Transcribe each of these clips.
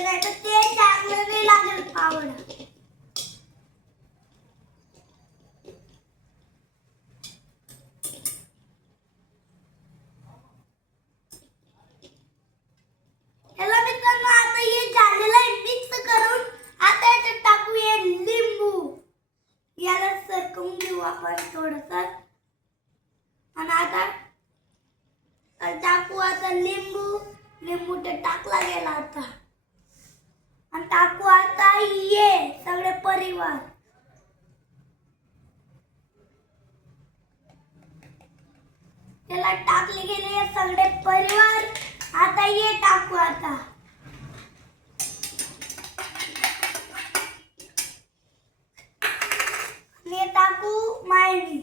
टाकायचं नाही तर ते चांगलं नाही लागेल पावडा. चला मित्रांनो, आता हे झालेलं आहे मिक्स करून. आता याच्यात टाकूया लिंबू. याला सरकवून घेऊ आपण थोडंसं. आणि आता टाकू आता लिंबू. लिंबू तर टाकला गेला आता. आणि टाकू आता ये सगळे परिवार. त्याला टाकले गेले सगळे परिवार. आता ये टाकू आता. ये टाकू मायनी.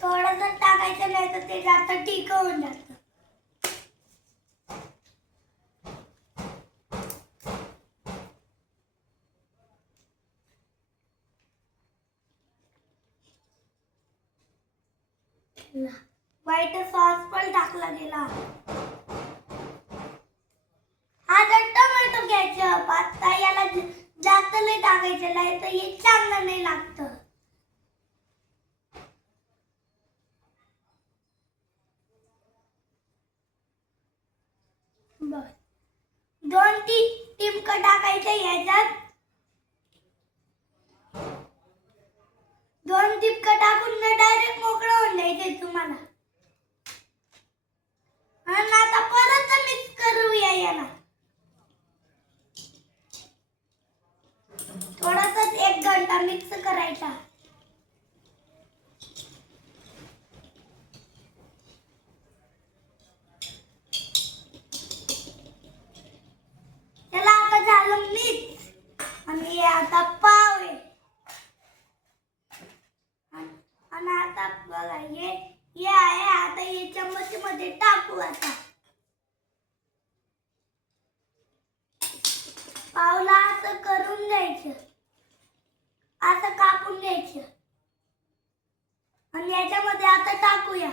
थोडंसं टाकायचं नाही तर ते जास्त ठीक होऊन जातं. व्हाईट सॉस पण टाकला गेला. आता टोमॅटो केचप. आता याला जास्त नाही टाकायचं नाही तर हे चांगलं नाही लागतं. बस 2-3 टिमकं टाकायचं याच्यात. 2 टिमकं टाकून डायरेक्ट मोकळं होऊन द्यायचंय तुम्हाला. आणि आता परत मिक्स करूया याला. थोडंसं 1 घंटा मिक्स करायचा. चला आता झालं मिक्स. आणि आता पाव आहे. आणि आता बघा हे आहे. आता हे चम्मचमध्ये टाकू. आता पावला असं करून घ्यायचं. असं कापून घ्यायचं. आणि याच्यामध्ये आता टाकूया.